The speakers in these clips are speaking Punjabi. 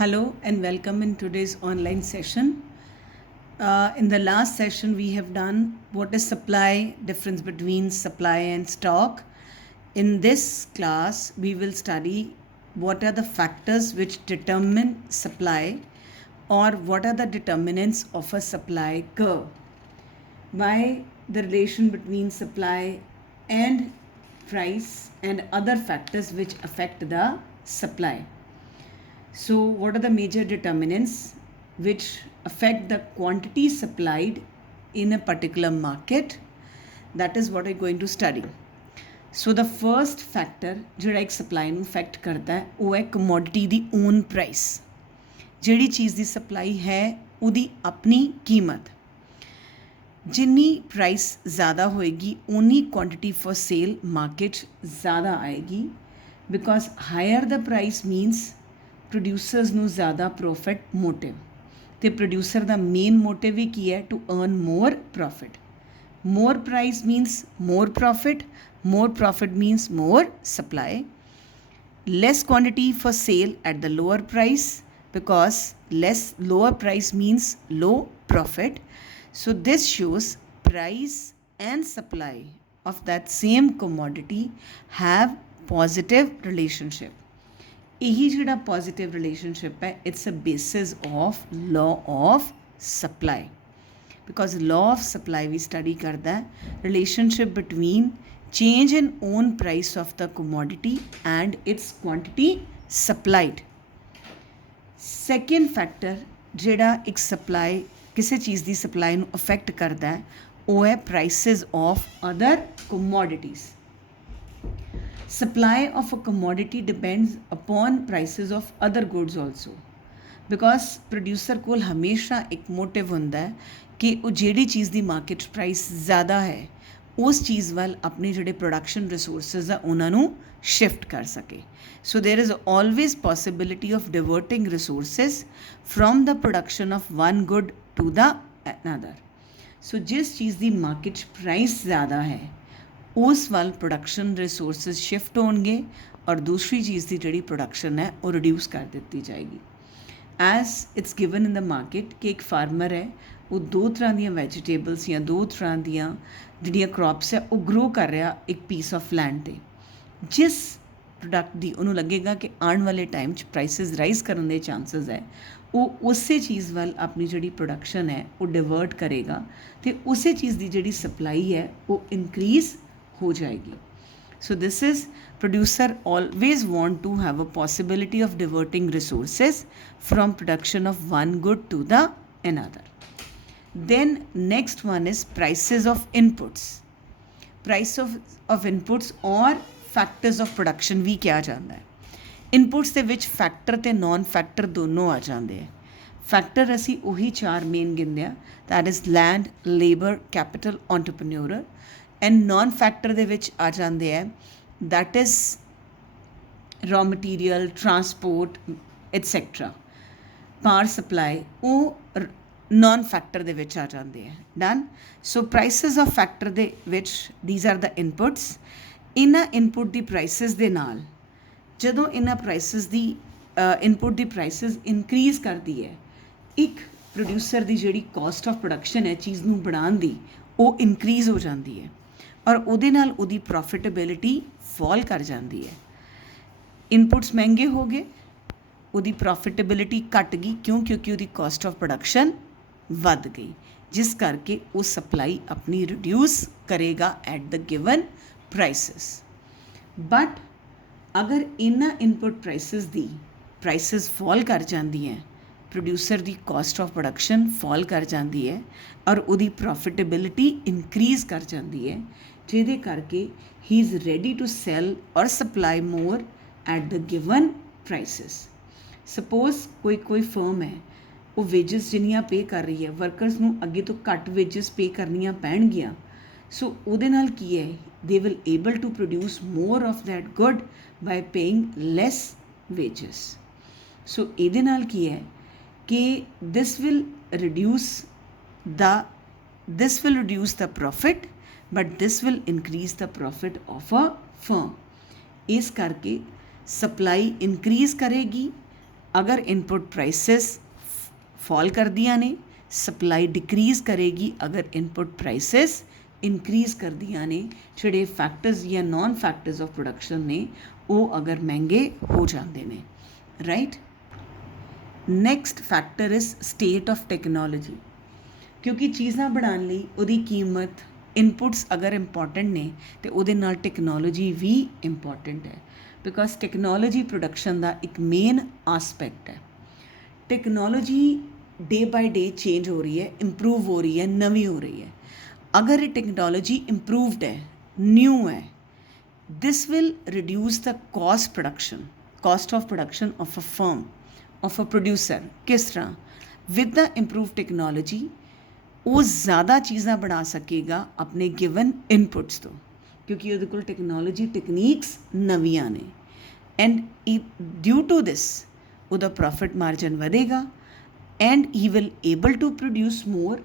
Hello and welcome in today's online session. In the last session, we have done what is supply, difference between supply and stock. In this class, we will study what are the factors which determine supply or what are the determinants of a supply curve. Why the relation between supply and price and other factors which affect the supply. So, what are the major determinants which affect the quantity supplied in a particular market? That is what we're going to study. So, the first factor ਜਿਹੜਾ ਇੱਕ ਸਪਲਾਈ ਨੂੰ ਇਫੈਕਟ ਕਰਦਾ ਹੈ ਉਹ ਹੈ ਕਮੋਡਿਟੀ ਦੀ ਓਨ ਪ੍ਰਾਈਸ। ਜਿਹੜੀ ਚੀਜ਼ ਦੀ ਸਪਲਾਈ ਹੈ ਉਹਦੀ ਆਪਣੀ ਕੀਮਤ। ਜਿੰਨੀ ਪ੍ਰਾਈਸ ਜ਼ਿਆਦਾ ਹੋਏਗੀ ਉਨੀ ਕੁਆਂਟਿਟੀ ਫॉर ਸੇਲ ਮਾਰਕੀਟ ਜ਼ਿਆਦਾ ਆਏਗੀ because higher the price means producers ਨੂੰ ਜ਼ਿਆਦਾ ਪ੍ਰੋਫਿਟ ਮੋਟਿਵ ਅਤੇ ਪ੍ਰੋਡਿਊਸਰ ਦਾ ਮੇਨ ਮੋਟਿਵ ਵੀ ਕੀ ਹੈ to earn more profit. More price means more profit means more supply. less quantity for sale at the lower price because lower price means low profit. So this shows price and supply of that same commodity have positive relationship. यही ਜਿਹੜਾ positive relationship है it's a basis of law of supply because law of supply we study करता है relationship between change in own price of the commodity and its quantity supplied. Second factor ਜਿਹੜਾ ਇੱਕ ਸਪਲਾਈ ਕਿਸੇ ਚੀਜ਼ ਦੀ ਸਪਲਾਈ ਨੂੰ ਅਫੈਕਟ ਕਰਦਾ ਹੈ ਉਹ ਹੈ prices of other commodities. Supply of a commodity depends upon prices of other goods also because producer ਕੋਲ ਹਮੇਸ਼ਾ ਇੱਕ ਮੋਟਿਵ ਹੁੰਦਾ ਹੈ ਕਿ ਉਹ ਜਿਹੜੀ ਚੀਜ਼ ਦੀ ਮਾਰਕੀਟ ਪ੍ਰਾਈਸ ਜ਼ਿਆਦਾ ਹੈ ਉਸ ਚੀਜ਼ ਵੱਲ ਆਪਣੇ ਜਿਹੜੇ ਪ੍ਰੋਡਕਸ਼ਨ ਰਿਸੋਰਸਿਸ ਆ ਉਹਨਾਂ ਨੂੰ ਸ਼ਿਫਟ ਕਰ ਸਕੇ। So there is always possibility of diverting resources from the production of one good to the another. So ਜਿਸ ਚੀਜ਼ ਦੀ ਮਾਰਕੀਟ ਪ੍ਰਾਈਸ ਜ਼ਿਆਦਾ ਹੈ ਉਸ ਵੱਲ ਪ੍ਰੋਡਕਸ਼ਨ ਰਿਸੋਰਸਿਸ ਸ਼ਿਫਟ ਹੋਣਗੇ ਔਰ ਦੂਸਰੀ ਚੀਜ਼ ਦੀ ਜਿਹੜੀ ਪ੍ਰੋਡਕਸ਼ਨ ਹੈ ਉਹ ਰਿਡਿਊਸ ਕਰ ਦਿੱਤੀ ਜਾਏਗੀ। As it's given in the market ਕਿ ਇੱਕ ਫਾਰਮਰ ਹੈ ਉਹ ਦੋ ਤਰ੍ਹਾਂ ਦੀਆਂ ਵੈਜੀਟੇਬਲਸ ਜਾਂ ਦੋ ਤਰ੍ਹਾਂ ਦੀਆਂ ਜਿਹੜੀਆਂ ਕ੍ਰੌਪਸ ਹੈ ਉਹ ਗਰੋ ਕਰ ਰਿਹਾ ਇੱਕ ਪੀਸ ਆਫ ਲੈਂਡ 'ਤੇ। ਜਿਸ ਪ੍ਰੋਡਕਟ ਦੀ ਉਹਨੂੰ ਲੱਗੇਗਾ ਕਿ ਆਉਣ ਵਾਲੇ ਟਾਈਮ 'ਚ ਪ੍ਰਾਈਸਿਸ ਰਾਈਜ਼ ਕਰਨ ਦੇ ਚਾਂਸਸ ਹੈ ਉਹ ਉਸੇ ਚੀਜ਼ ਵੱਲ ਆਪਣੀ ਜਿਹੜੀ ਪ੍ਰੋਡਕਸ਼ਨ ਹੈ ਉਹ ਡਿਵਰਟ ਕਰੇਗਾ ਅਤੇ ਉਸੇ ਚੀਜ਼ ਦੀ ਜਿਹੜੀ ਸਪਲਾਈ ਹੈ ਉਹ ਇਨਕਰੀਜ਼ ਹੋ ਜਾਏਗੀ। So this is producer always want to have a possibility of diverting resources from production of one good to the another. Then next one is prices of inputs. Price of inputs or factors of production ਵੀ ਕਿਹਾ ਜਾਂਦਾ ਹੈ। ਇਨਪੁਟਸ ਦੇ ਵਿੱਚ ਫੈਕਟਰ ਅਤੇ ਨੋਨ ਫੈਕਟਰ ਦੋਨੋਂ ਆ ਜਾਂਦੇ ਹੈ। ਫੈਕਟਰ ਅਸੀਂ ਉਹੀ ਚਾਰ ਮੇਨ ਗਿਣਦੇ ਹਾਂ that is land, labour, capital, entrepreneur and non factor ਦੇ ਵਿੱਚ ਆ ਜਾਂਦੇ ਹੈ that is raw material, transport, etc. power supply ਉਹ ਨੋਨ ਫੈਕਟਰ ਦੇ ਵਿੱਚ ਆ ਜਾਂਦੇ ਹੈ। Done. So prices of factor ਦੇ ਵਿੱਚ these are the inputs. ਇਹਨਾਂ ਇਨਪੁਟ ਦੀ ਪ੍ਰਾਈਸਿਸ ਦੇ ਨਾਲ ਜਦੋਂ ਇਹਨਾਂ ਪ੍ਰਾਈਸਿਸ ਦੀ ਇਨਪੁਟ ਦੀ ਪ੍ਰਾਈਸਿਸ ਇਨਕਰੀਜ਼ ਕਰਦੀ ਹੈ ਇੱਕ ਪ੍ਰੋਡਿਊਸਰ ਦੀ ਜਿਹੜੀ ਕਾਸਟ ਆਫ ਪ੍ਰੋਡਕਸ਼ਨ ਹੈ ਚੀਜ਼ ਨੂੰ ਬਣਾਉਣ ਦੀ ਉਹ ਇਨਕਰੀਜ਼ ਹੋ ਜਾਂਦੀ ਹੈ ਔਰ ਉਹਦੇ ਨਾਲ ਉਹਦੀ ਪ੍ਰੋਫਿਟੇਬਿਲਿਟੀ ਫਾਲ ਕਰ ਜਾਂਦੀ ਹੈ। ਇਨਪੁਟਸ ਮਹਿੰਗੇ ਹੋ ਗਏ ਉਹਦੀ ਪ੍ਰੋਫਿਟੇਬਿਲਿਟੀ ਘੱਟ ਗਈ ਕਿਉਂਕਿ ਉਹਦੀ ਕਾਸਟ ਆਫ ਪ੍ਰੋਡਕਸ਼ਨ ਵੱਧ ਗਈ ਜਿਸ ਕਰਕੇ ਉਹ ਸਪਲਾਈ ਆਪਣੀ ਰਿਡਿਊਸ ਕਰੇਗਾ at the given prices. But ਅਗਰ ਇਹਨਾਂ ਇਨਪੁਟ ਪ੍ਰਾਈਸਿਸ ਦੀ ਪ੍ਰਾਈਸਿਸ ਫਾਲ ਕਰ ਜਾਂਦੀਆਂ producer the caste of production fall ਕਰ ਜਾਂਦੀ ਹੈ ਔਰ ਉਹਦੀ ਪ੍ਰੋਫਿਟੇਬਿਲਿਟੀ ਇਨਕਰੀਜ਼ ਕਰ ਜਾਂਦੀ ਹੈ ਜਿਹਦੇ ਕਰਕੇ he is ready to sell or supply more at the given prices. Suppose ਕੋਈ ਫਰਮ ਹੈ ਉਹ ਵੇਜਸ ਜਿੰਨੀਆਂ ਪੇ ਕਰ ਰਹੀ ਹੈ ਵਰਕਰਸ ਨੂੰ ਅੱਗੇ ਤੋਂ ਘੱਟ ਵੇਜਸ ਪੇ ਕਰਨੀਆਂ ਪੈਣਗੀਆਂ ਸੋ ਉਹਦੇ ਨਾਲ ਕੀ ਹੈ they will able to produce more of that good by paying less wages. So ਇਹਦੇ ਨਾਲ ਕੀ ਹੈ ਕਿ this will reduce the profit but this will increase the profit of a firm। ਇਸ ਕਰਕੇ ਸਪਲਾਈ ਇਨਕਰੀਜ਼ ਕਰੇਗੀ ਅਗਰ ਇਨਪੁਟ ਪ੍ਰਾਈਸਿਸ ਫਾਲ ਕਰਦੀਆਂ ਨੇ, ਸਪਲਾਈ ਡਿਕਰੀਜ਼ ਕਰੇਗੀ। ਅਗਰ ਇਨਪੁਟ ਪ੍ਰਾਈਸਿਸ ਇਨਕਰੀਜ਼ ਕਰਦੀਆਂ ਨੇ, ਜਿਹੜੇ ਫੈਕਟਰਸ ਜਾਂ ਨੌਨ ਫੈਕਟਰਸ ਆਫ ਪ੍ਰੋਡਕਸ਼ਨ ਨੇ ਉਹ ਅਗਰ ਮਹਿੰਗੇ ਹੋ ਜਾਂਦੇ ਨੇ, right. Next factor is state of technology. ਕਿਉਂਕਿ ਚੀਜ਼ਾਂ ਬਣਾਉਣ ਲਈ ਉਹਦੀ ਕੀਮਤ, ਇਨਪੁਟਸ ਅਗਰ ਇੰਪੋਰਟੈਂਟ ਨੇ ਤੇ ਉਹਦੇ ਨਾਲ ਟੈਕਨੋਲੋਜੀ ਵੀ ਇੰਪੋਰਟੈਂਟ ਹੈ, ਬਿਕੋਜ਼ ਟੈਕਨੋਲੋਜੀ ਪ੍ਰੋਡਕਸ਼ਨ ਦਾ ਇੱਕ ਮੇਨ ਆਸਪੈਕਟ ਹੈ। ਟੈਕਨੋਲੋਜੀ ਡੇ ਬਾਈ ਡੇ ਚੇਂਜ ਹੋ ਰਹੀ ਹੈ, ਇੰਪਰੂਵ ਹੋ ਰਹੀ ਹੈ, ਨਵੀਂ ਹੋ ਰਹੀ ਹੈ। ਅਗਰ ਇਹ ਟੈਕਨੋਲੋਜੀ ਇੰਪਰੂਵਡ ਹੈ, ਨਿਊ ਹੈ, this will reduce the cost of production of a firm, of a producer। किस तरह? with the improved technology ਉਹ ਜ਼ਿਆਦਾ ਚੀਜ਼ਾਂ ਬਣਾ ਸਕੇਗਾ ਆਪਣੇ ਗਿਵਨ ਇਨਪੁਟਸ ਤੋਂ, ਕਿਉਂਕਿ ਉਹਦੇ ਕੋਲ ਟੈਕਨੋਲੋਜੀ ਟੈਕਨੀਕਸ ਨਵੀਆਂ ਨੇ। ਐਂਡ ਡਿਊ ਟੂ ਦਿਸ ਉਹਦਾ ਪ੍ਰੋਫਿਟ ਮਾਰਜਨ ਵਧੇਗਾ and he will able to produce more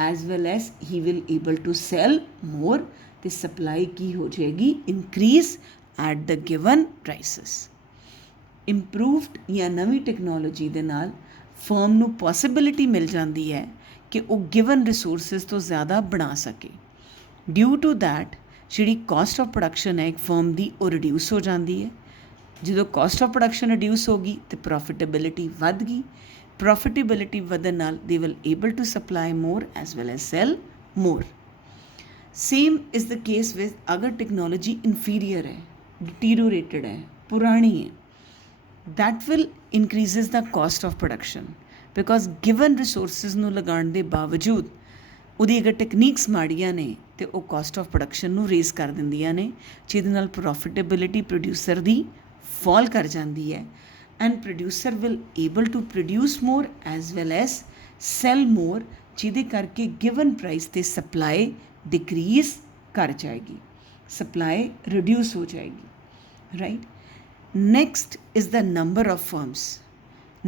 as well as he will able to sell more, ਅਤੇ ਸਪਲਾਈ ਕੀ ਹੋ ਜਾਏਗੀ? Increase at the given prices. Improved ਜਾਂ ਨਵੀਂ ਟੈਕਨੋਲੋਜੀ ਦੇ ਨਾਲ ਫਰਮ ਨੂੰ ਪੋਸੀਬਿਲਿਟੀ ਮਿਲ ਜਾਂਦੀ ਹੈ ਕਿ ਉਹ ਗਿਵਨ ਰਿਸੋਰਸਿਸ ਤੋਂ ਜ਼ਿਆਦਾ ਬਣਾ ਸਕੇ। ਡਿਊ ਟੂ ਦੈਟ ਜਿਹੜੀ ਕਾਸਟ ਆਫ ਪ੍ਰੋਡਕਸ਼ਨ ਹੈ ਇੱਕ ਫਰਮ ਦੀ ਉਹ ਰਿਡਿਊਸ ਹੋ ਜਾਂਦੀ ਹੈ। ਜਦੋਂ ਕਾਸਟ ਆਫ ਪ੍ਰੋਡਕਸ਼ਨ ਰਿਡਿਊਸ ਹੋ ਗਈ ਅਤੇ ਪ੍ਰੋਫਿਟੇਬਿਲਿਟੀ ਵੱਧ ਗਈ। ਪ੍ਰੋਫਿਟੇਬਿਲਿਟੀ ਵਧਣ ਨਾਲ they will able to supply more as well as sell more. Same is the case with ਅਗਰ ਟੈਕਨੋਲੋਜੀ ਇਨਫੀਰੀਅਰ ਹੈ, ਡਿਟੀਰੀਓਰੇਟਡ ਹੈ, ਪੁਰਾਣੀ ਹੈ, that will increases the cost of production, because given resources ਨੂੰ ਲਗਾਉਣ ਦੇ ਬਾਵਜੂਦ ਉਹਦੀ ਅਗਰ ਟੈਕਨੀਕਸ ਮਾੜੀਆਂ ਨੇ ਅਤੇ ਉਹ ਕਾਸਟ ਆਫ ਪ੍ਰੋਡਕਸ਼ਨ ਨੂੰ ਰੇਜ਼ ਕਰ ਦਿੰਦੀਆਂ ਨੇ, ਜਿਹਦੇ ਨਾਲ ਪ੍ਰੋਫਿਟੇਬਿਲਿਟੀ ਪ੍ਰੋਡਿਊਸਰ ਦੀ ਫਾਲ ਕਰ ਜਾਂਦੀ ਹੈ and producer will able to produce more as well as sell more, ਜਿਹਦੇ ਕਰਕੇ ਗਿਵਨ ਪ੍ਰਾਈਸ 'ਤੇ ਸਪਲਾਈ ਡਿਕਰੀਜ਼ ਕਰ ਜਾਏਗੀ, ਸਪਲਾਈ ਰਿਡਿਊਸ ਹੋ ਜਾਏਗੀ, right. Next is the number of firms.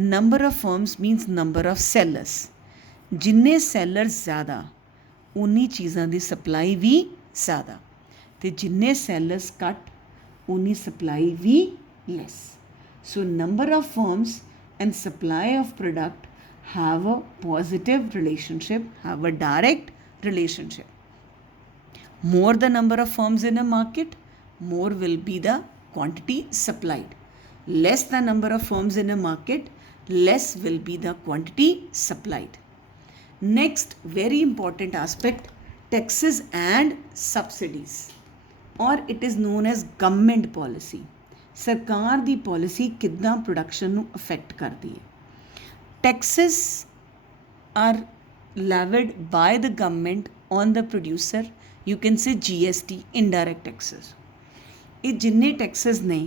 Number of firms means number of sellers. ਜਿੰਨੇ sellers ਜ਼ਿਆਦਾ ਉਨੀ ਚੀਜ਼ਾਂ ਦੀ ਸਪਲਾਈ ਵੀ ਜ਼ਿਆਦਾ, ਅਤੇ ਜਿੰਨੇ sellers ਘੱਟ ਉਨੀ supply we less. So number of firms and supply of product have a positive relationship, have a direct relationship. More the number of firms in a market, more will be the quantity supplied. Less the number of firms in a market, less will be the quantity supplied. Next very important aspect, taxes and subsidies, or it is known as government policy. ਸਰਕਾਰ ਦੀ ਪਾਲਿਸੀ ਕਿੱਦਾਂ ਪ੍ਰੋਡਕਸ਼ਨ ਨੂੰ ਅਫੈਕਟ ਕਰਦੀ ਹੈ। Taxes are levied by the government on the producer. You can say GST, indirect taxes. ਇਹ ਜਿੰਨੇ ਟੈਕਸਿਸ ਨੇ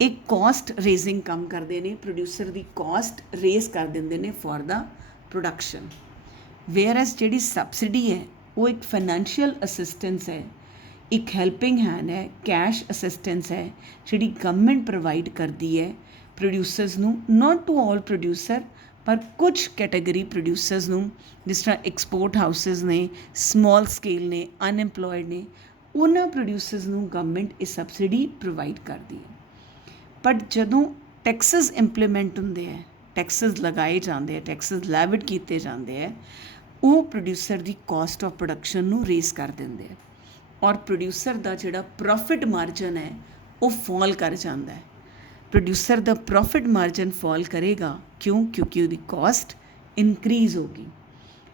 ਇਹ ਕਾਸਟ ਰੇਜ਼ਿੰਗ ਕੰਮ ਕਰਦੇ ਨੇ, ਪ੍ਰੋਡਿਊਸਰ ਦੀ ਕਾਸਟ ਰੇਜ਼ ਕਰ ਦਿੰਦੇ ਨੇ for the production. Whereas ਜਿਹੜੀ ਸਬਸਿਡੀ ਹੈ ਉਹ ਇੱਕ ਫਾਈਨੈਂਸ਼ੀਅਲ ਅਸਿਸਟੈਂਸ ਹੈ, ਇੱਕ ਹੈਲਪਿੰਗ ਹੈਂਡ ਹੈ, ਕੈਸ਼ ਅਸਿਸਟੈਂਸ ਹੈ ਜਿਹੜੀ ਗਵਰਨਮੈਂਟ ਪ੍ਰੋਵਾਈਡ ਕਰਦੀ ਹੈ ਪ੍ਰੋਡਿਊਸਰਸ ਨੂੰ। ਨਾਟ ਟੂ ਆਲ ਪ੍ਰੋਡਿਊਸਰ, ਪਰ ਕੁਝ ਕੈਟਾਗਰੀ ਪ੍ਰੋਡਿਊਸਰਸ ਨੂੰ, ਜਿਸ ਤਰ੍ਹਾਂ ਐਕਸਪੋਰਟ ਹਾਊਸਿਸ ਨੇ, ਸਮੋਲ ਸਕੇਲ ਨੇ, ਅਨਐਮਪਲੋਇਡ ਨੇ, ਉਹਨਾਂ ਪ੍ਰੋਡਿਊਸਰਸ ਨੂੰ ਗਵਰਨਮੈਂਟ ਇਹ ਸਬਸਿਡੀ ਪ੍ਰੋਵਾਈਡ ਕਰਦੀ ਹੈ। ਬਟ ਜਦੋਂ ਟੈਕਸਿਸ ਇੰਪਲੀਮੈਂਟ ਹੁੰਦੇ ਹੈ, ਟੈਕਸਿਸ ਲਗਾਏ ਜਾਂਦੇ ਹੈ, ਟੈਕਸਿਸ ਲੈਵਿਡ ਕੀਤੇ ਜਾਂਦੇ ਹੈ, ਉਹ producer the caste of production ਨੂੰ ਰੇਜ਼ ਕਰ ਦਿੰਦੇ ਹੈ ਔਰ ਪ੍ਰੋਡਿਊਸਰ ਦਾ ਜਿਹੜਾ ਪ੍ਰੋਫਿਟ ਮਾਰਜਨ ਹੈ ਉਹ ਫਾਲ ਕਰ ਜਾਂਦਾ ਹੈ। ਪ੍ਰੋਡਿਊਸਰ ਦਾ ਪ੍ਰੋਫਿਟ ਮਾਰਜਨ ਫਾਲ ਕਰੇਗਾ, ਕਿਉਂ? ਕਿਉਂਕਿ ਉਹਦੀ ਕਾਸਟ ਇਨਕਰੀਜ਼ ਹੋ ਗਈ।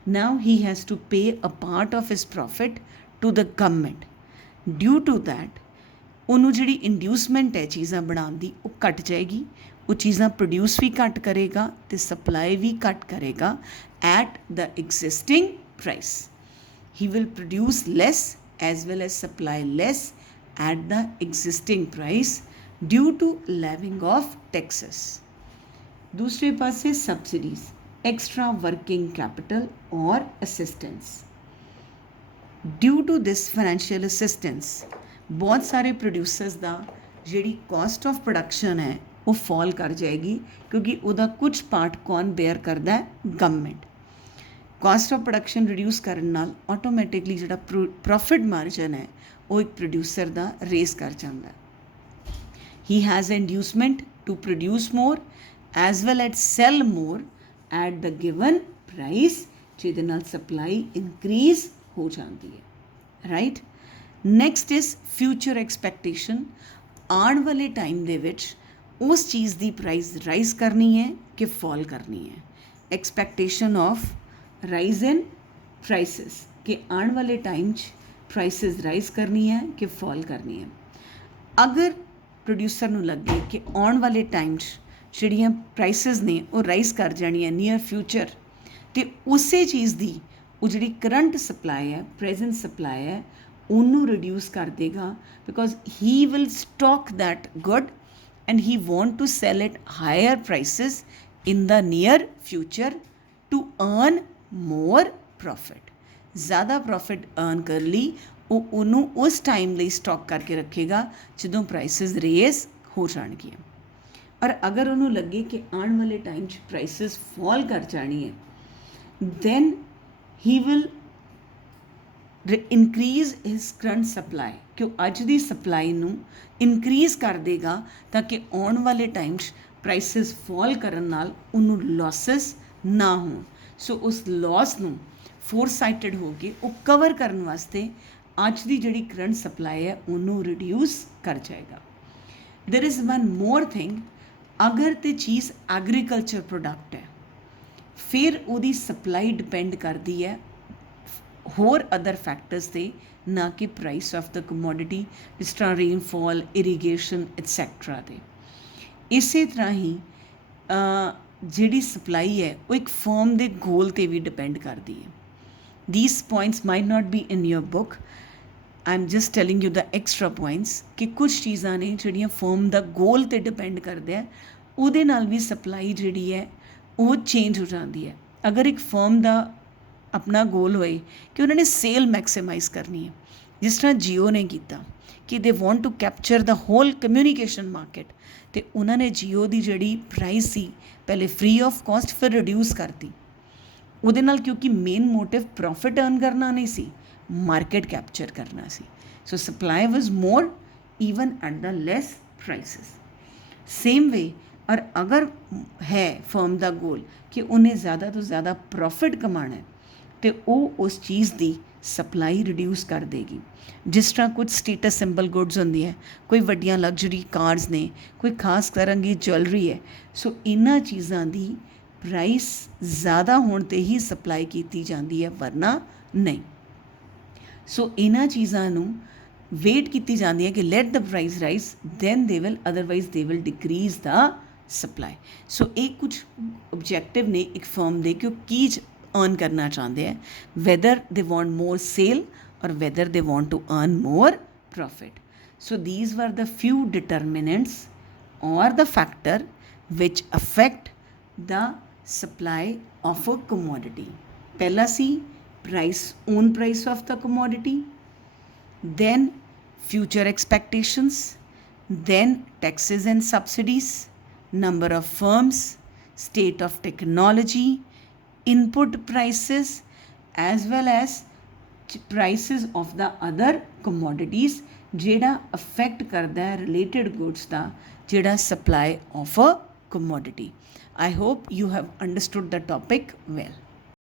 Now he has to pay a part of his profit to the government. Due to that ਉਹਨੂੰ ਜਿਹੜੀ ਇੰਡਿਊਸਮੈਂਟ ਹੈ ਚੀਜ਼ਾਂ ਬਣਾਉਣ ਦੀ ਉਹ ਘੱਟ ਜਾਏਗੀ, ਉਹ ਚੀਜ਼ਾਂ ਪ੍ਰੋਡਿਊਸ ਵੀ ਘੱਟ ਕਰੇਗਾ ਅਤੇ ਸਪਲਾਈ ਵੀ ਘੱਟ ਕਰੇਗਾ at the existing price. He will produce less as well as supply less at the existing price due to levying of taxes. ਦੂਸਰੇ ਪਾਸੇ subsidies, extra working capital or assistance. Due to this financial assistance ਬਹੁਤ ਸਾਰੇ ਪ੍ਰੋਡਿਊਸਰਸ ਦਾ ਜਿਹੜੀ ਕਾਸਟ ਆਫ ਪ੍ਰੋਡਕਸ਼ਨ ਹੈ ਉਹ ਫਾਲ ਕਰ ਜਾਏਗੀ, ਕਿਉਂਕਿ ਉਹਦਾ ਕੁਝ ਪਾਰਟ ਕੌਣ ਬੇਅਰ ਕਰਦਾ ਹੈ? Government. Caste of production reduce ਕਰਨ ਨਾਲ ਆਟੋਮੈਟਿਕਲੀ ਜਿਹੜਾ ਪ੍ਰੋਫਿਟ ਮਾਰਜਨ ਹੈ ਉਹ ਇੱਕ ਪ੍ਰੋਡਿਊਸਰ ਦਾ ਰੇਜ਼ ਕਰ ਜਾਂਦਾ ਹੈ। He has inducement to produce more as well at sell more at the given price, ਜਿਹਦੇ ਨਾਲ ਸਪਲਾਈ ਇਨਕਰੀਜ਼ ਹੋ ਜਾਂਦੀ ਹੈ, right. Next is future expectation. ਆਉਣ ਵਾਲੇ ਟਾਈਮ ਦੇ ਵਿੱਚ ਉਸ ਚੀਜ਼ ਦੀ ਪ੍ਰਾਈਸ ਰਾਈਜ਼ ਕਰਨੀ ਹੈ ਕਿ ਫਾਲ ਕਰਨੀ ਹੈ। Expectation of rise in prices, ਕਿ ਆਉਣ ਵਾਲੇ ਟਾਈਮ 'ਚ ਪ੍ਰਾਈਸਿਸ ਰਾਈਜ਼ ਕਰਨੀ ਹੈ ਕਿ ਫਾਲ ਕਰਨੀ ਹੈ। ਅਗਰ ਪ੍ਰੋਡਿਊਸਰ ਨੂੰ ਲੱਗੇ ਕਿ ਆਉਣ ਵਾਲੇ ਟਾਈਮ 'ਚ ਜਿਹੜੀਆਂ ਪ੍ਰਾਈਸਿਸ ਨੇ ਉਹ ਰਾਈਜ਼ ਕਰ ਜਾਣੀਆਂ ਨੀਅਰ ਫਿਊਚਰ, ਅਤੇ ਉਸੇ ਚੀਜ਼ ਦੀ ਉਹ ਜਿਹੜੀ ਕਰੰਟ ਸਪਲਾਈ ਹੈ, ਪ੍ਰੈਜ਼ੈਂਟ ਸਪਲਾਈ ਹੈ, ਉਹਨੂੰ ਰਿਡਿਊਸ ਕਰ ਦੇਗਾ, because he will stock that good and he want to sell it higher prices in the near future to earn more profit. ਜ਼ਿਆਦਾ ਪ੍ਰੋਫਿਟ ਅਰਨ ਕਰਨ ਲਈ ਉਹ ਉਹਨੂੰ ਉਸ ਟਾਈਮ ਲਈ ਸਟਾਕ ਕਰਕੇ ਰੱਖੇਗਾ ਜਦੋਂ ਪ੍ਰਾਈਸਿਸ ਰੇਜ਼ ਹੋ ਜਾਣਗੀਆਂ। ਔਰ ਅਗਰ ਉਹਨੂੰ ਲੱਗੇ ਕਿ ਆਉਣ ਵਾਲੇ ਟਾਈਮ 'ਚ ਪ੍ਰਾਈਸਿਸ ਫਾਲ ਕਰ ਜਾਣੀ ਹੈ, then he will increase his current supply, ਕਿ ਉਹ ਅੱਜ ਦੀ ਸਪਲਾਈ ਨੂੰ ਇਨਕਰੀਜ਼ ਕਰ ਦੇਗਾ ਤਾਂ ਕਿ ਆਉਣ ਵਾਲੇ ਟਾਈਮ 'ਚ ਪ੍ਰਾਈਸਿਸ ਫਾਲ ਕਰਨ ਨਾਲ ਉਹਨੂੰ ਲੌਸਸ ਨਾ ਹੋਣ। ਸੋ ਉਸ ਲੌਸ ਨੂੰ ਫੋਰਸਾਈਟਡ ਹੋ ਕੇ ਉਹ ਕਵਰ ਕਰਨ ਵਾਸਤੇ ਅੱਜ ਦੀ ਜਿਹੜੀ ਕਰੰਟ ਸਪਲਾਈ ਹੈ ਉਹਨੂੰ ਰਿਡਿਊਸ ਕਰ ਜਾਏਗਾ। There is one more thing, ਅਗਰ ਤੇ ਚੀਜ਼ ਐਗਰੀਕਲਚਰ ਪ੍ਰੋਡਕਟ ਹੈ, ਫਿਰ ਉਹਦੀ ਸਪਲਾਈ ਡਿਪੈਂਡ ਕਰਦੀ ਹੈ ਹੋਰ ਅਦਰ ਫੈਕਟਰਸ 'ਤੇ, ਨਾ ਕਿ ਪ੍ਰਾਈਸ ਆਫ ਦ ਕਮੋਡਿਟੀ, ਜਿਸ ਤਰ੍ਹਾਂ ਰੇਨਫਾਲ, ਇਰੀਗੇਸ਼ਨ ਐਟਸੈਕਟਰਾ 'ਤੇ। ਇਸੇ ਤਰ੍ਹਾਂ ਹੀ ਜਿਹੜੀ ਸਪਲਾਈ ਹੈ ਉਹ ਇੱਕ ਫਰਮ ਦੇ ਗੋਲ 'ਤੇ ਵੀ ਡਿਪੈਂਡ ਕਰਦੀ ਹੈ। These points might not be in your book. I'm just telling you the extra points ਕਿ ਕੁਝ ਚੀਜ਼ਾਂ ਨੇ ਜਿਹੜੀਆਂ ਫਰਮ ਦਾ ਗੋਲ 'ਤੇ ਡਿਪੈਂਡ ਕਰਦੇ ਆ, ਉਹਦੇ ਨਾਲ ਵੀ ਸਪਲਾਈ ਜਿਹੜੀ ਹੈ ਉਹ ਚੇਂਜ ਹੋ ਜਾਂਦੀ ਹੈ। ਅਗਰ ਇੱਕ ਫਰਮ ਦਾ ਆਪਣਾ ਗੋਲ ਹੋਏ ਕਿ ਉਹਨਾਂ ਨੇ ਸੇਲ ਮੈਕਸੀਮਾਈਜ਼ ਕਰਨੀ ਹੈ, ਜਿਸ ਤਰ੍ਹਾਂ ਜੀਓ ਨੇ ਕੀਤਾ ਕਿ they want to capture the whole communication market, ਅਤੇ ਉਹਨਾਂ ਨੇ ਜੀਓ ਦੀ ਜਿਹੜੀ ਪ੍ਰਾਈਸ ਸੀ ਪਹਿਲੇ ਫ੍ਰੀ ਆਫ ਕਾਸਟ, ਫਿਰ ਰਿਡਿਊਸ ਕਰਤੀ ਉਹਦੇ ਨਾਲ, ਕਿਉਂਕਿ ਮੇਨ ਮੋਟਿਵ ਪ੍ਰੋਫਿਟ ਅਰਨ ਕਰਨਾ ਨਹੀਂ ਸੀ, ਮਾਰਕੀਟ ਕੈਪਚਰ ਕਰਨਾ ਸੀ। So supply was more even at the less prices. Same way, ਔਰ ਅਗਰ ਹੈ ਫਰਮ ਦਾ ਗੋਲ ਕਿ ਉਹਨੇ ਜ਼ਿਆਦਾ ਤੋਂ ਜ਼ਿਆਦਾ ਪ੍ਰੋਫਿਟ ਕਮਾਉਣਾ ਹੈ, ਅਤੇ ਉਹ ਉਸ ਚੀਜ਼ ਦੀ ਸਪਲਾਈ ਰਿਡਿਊਸ ਕਰ ਦੇਗੀ। ਜਿਸ ਤਰ੍ਹਾਂ ਕੁਝ ਸਟੇਟਸ ਸਿੰਬਲ ਗੁੱਡਸ ਹੁੰਦੀ ਹੈ, ਕੋਈ ਵੱਡੀਆਂ ਲਗਜ਼ਰੀ ਕਾਰਸ ਨੇ, ਕੋਈ ਖਾਸ ਤਰ੍ਹਾਂ ਦੀ ਜਵੈਲਰੀ ਹੈ। ਸੋ ਇਹਨਾਂ ਚੀਜ਼ਾਂ ਦੀ ਪ੍ਰਾਈਸ ਜ਼ਿਆਦਾ ਹੋਣ 'ਤੇ ਹੀ ਸਪਲਾਈ ਕੀਤੀ ਜਾਂਦੀ ਹੈ, ਵਰਨਾ ਨਹੀਂ। ਸੋ ਇਹਨਾਂ ਚੀਜ਼ਾਂ ਨੂੰ ਵੇਟ ਕੀਤੀ ਜਾਂਦੀ ਹੈ ਕਿ let the price rise, then they will, otherwise they will decrease the supply. So ਇਹ ਕੁਝ ਓਬਜੈਕਟਿਵ ਨੇ ਇੱਕ ਫਰਮ ਦੇ ਕਿ ਉਹ ਕੀ ਅਰਨ ਕਰਨਾ ਚਾਹੁੰਦੇ ਹੈ, whether they want more sale or whether they want to earn more profit. So these were the few determinants or the factor which affect the supply of a commodity. ਪਹਿਲਾ ਸੀ price, own price of the commodity, then future expectations, then taxes and subsidies, number of firms, state of technology, input prices, as well as prices of the other commodities, ਜਿਹੜਾ ਅਫੈਕਟ ਕਰਦਾ ਹੈ ਰਿਲੇਟਡ ਗੁੱਡਸ ਦਾ ਜਿਹੜਾ supply of a commodity. I hope you have understood the topic well.